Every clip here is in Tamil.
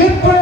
இப்பொழுதுதான்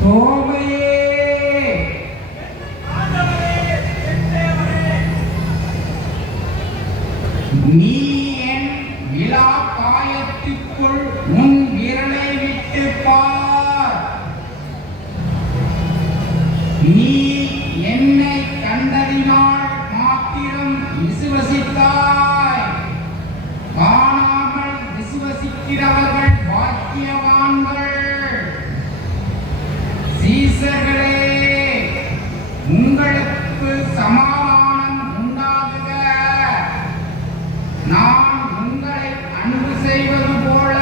தோமையே நீ என் விழா காயத்திற்குள் உன் விரலை விட்டு பார். நீ என்னை கண்டதினால் மாத்திரம் விசுவசித்தாய். காணாமல் விசுவசிக்கிறவர்கள் உங்களுக்கு சமாதானம் உண்டாகுக. நான் உங்களை அன்பு செய்வது போல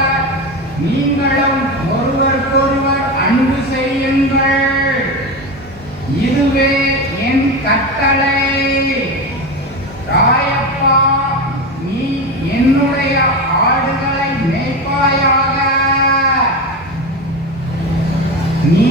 நீங்களும் ஒருவருக்கொருவர் அன்பு செய்யுங்கள். இதுவே என் கட்டளை. ராயப்பா நீ என்னுடைய ஆடுகளை மேய்ப்பாயாக. நீ